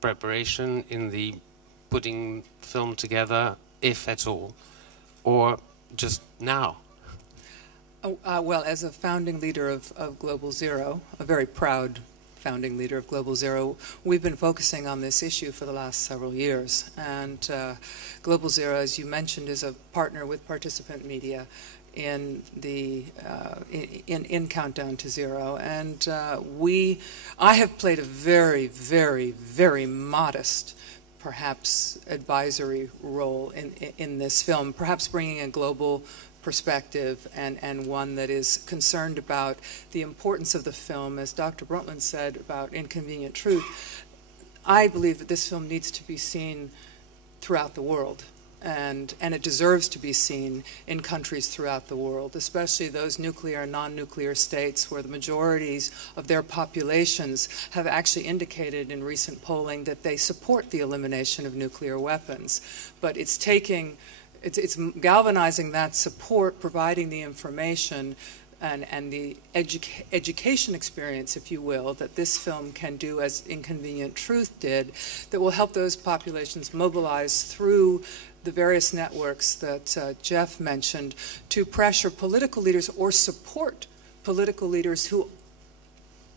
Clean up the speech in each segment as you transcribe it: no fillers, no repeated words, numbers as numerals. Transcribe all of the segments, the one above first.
preparation, in the putting film together, if at all, or just now? Well, as a founding leader of Global Zero, a very proud founding leader of Global Zero, we've been focusing on this issue for the last several years. And Global Zero, as you mentioned, is a partner with participant media in the in Countdown to Zero. And I have played a very, very, very modest, perhaps advisory role in this film, perhaps bringing a global perspective and one that is concerned about the importance of the film. As Dr. Brundtland said about Inconvenient Truth, I believe that this film needs to be seen throughout the world. And it deserves to be seen in countries throughout the world, especially those nuclear and non-nuclear states where the majorities of their populations have actually indicated in recent polling that they support the elimination of nuclear weapons. But it's galvanizing that support, providing the information and the education experience, if you will, that this film can do, as Inconvenient Truth did, that will help those populations mobilize through the various networks that Jeff mentioned to pressure political leaders or support political leaders who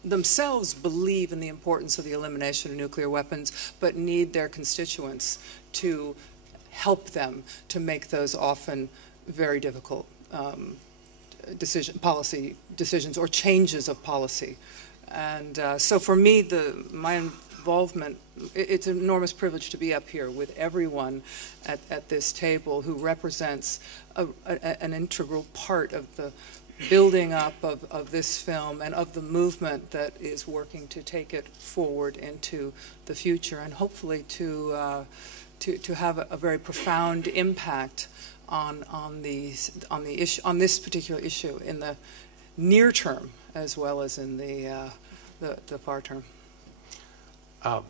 themselves believe in the importance of the elimination of nuclear weapons but need their constituents to help them to make those often very difficult policy decisions or changes of policy. And so for me, my involvement, it's an enormous privilege to be up here with everyone at this table who represents an integral part of the building up of this film and of the movement that is working to take it forward into the future and hopefully to have a very profound impact on this particular issue in the near term as well as in the far term. I'm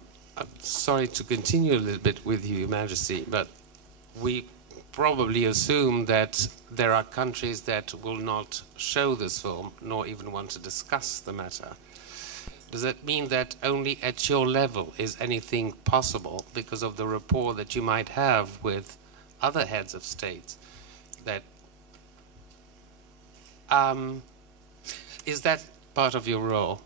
sorry to continue a little bit with you, Your Majesty, but we probably assume that there are countries that will not show this film nor even want to discuss the matter. Does that mean that only at your level is anything possible because of the rapport that you might have with other heads of state? That is that part of your role?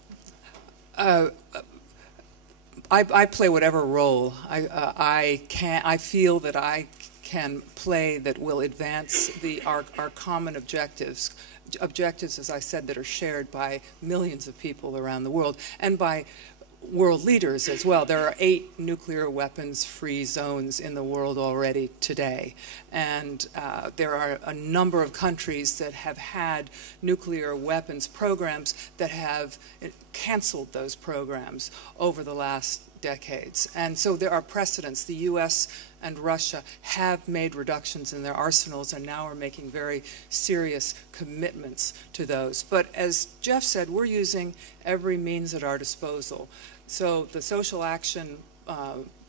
I play whatever role I feel that I can play that will advance our common objectives, as I said, that are shared by millions of people around the world and by world leaders as well. There are 8 nuclear weapons-free zones in the world already today, and there are a number of countries that have had nuclear weapons programs that have canceled those programs over the last decades. And so there are precedents. The U.S. and Russia have made reductions in their arsenals and now are making very serious commitments to those. But as Jeff said, we're using every means at our disposal. So the social action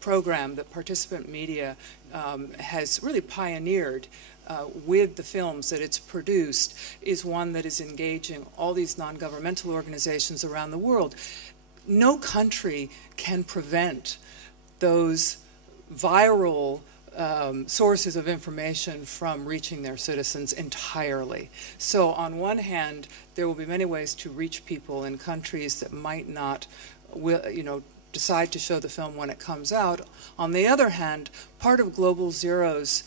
program that participant media has really pioneered with the films that it's produced is one that is engaging all these non-governmental organizations around the world. No country can prevent those viral sources of information from reaching their citizens entirely. So on one hand, there will be many ways to reach people in countries that might not, decide to show the film when it comes out. On the other hand, part of Global Zero's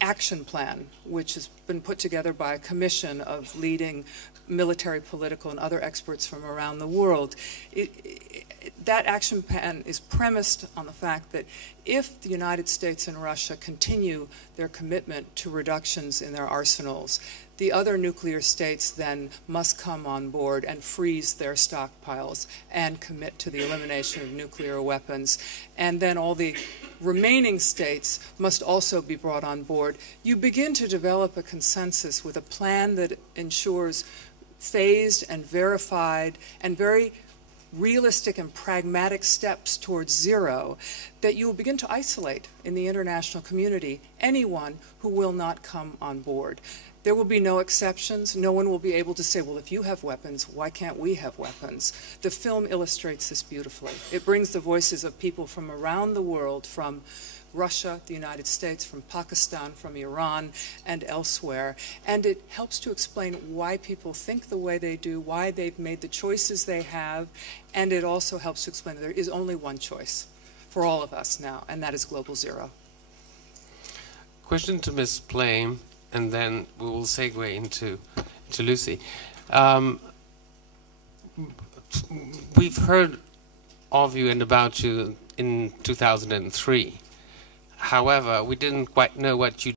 action plan, which has been put together by a commission of leading military, political, and other experts from around the world, that action plan is premised on the fact that if the United States and Russia continue their commitment to reductions in their arsenals, the other nuclear states then must come on board and freeze their stockpiles and commit to the elimination of nuclear weapons. And then all the remaining states must also be brought on board. You begin to develop a consensus with a plan that ensures phased and verified and very realistic and pragmatic steps towards zero that you will begin to isolate in the international community anyone who will not come on board. There will be no exceptions. No one will be able to say, well, if you have weapons, why can't we have weapons? The film illustrates this beautifully. It brings the voices of people from around the world, from Russia, the United States, from Pakistan, from Iran, and elsewhere. And it helps to explain why people think the way they do, why they've made the choices they have, and it also helps to explain that there is only one choice for all of us now, and that is Global Zero. Question to Ms. Plame, and then we will segue into Lucy. We've heard of you and about you in 2003. However, we didn't quite know what you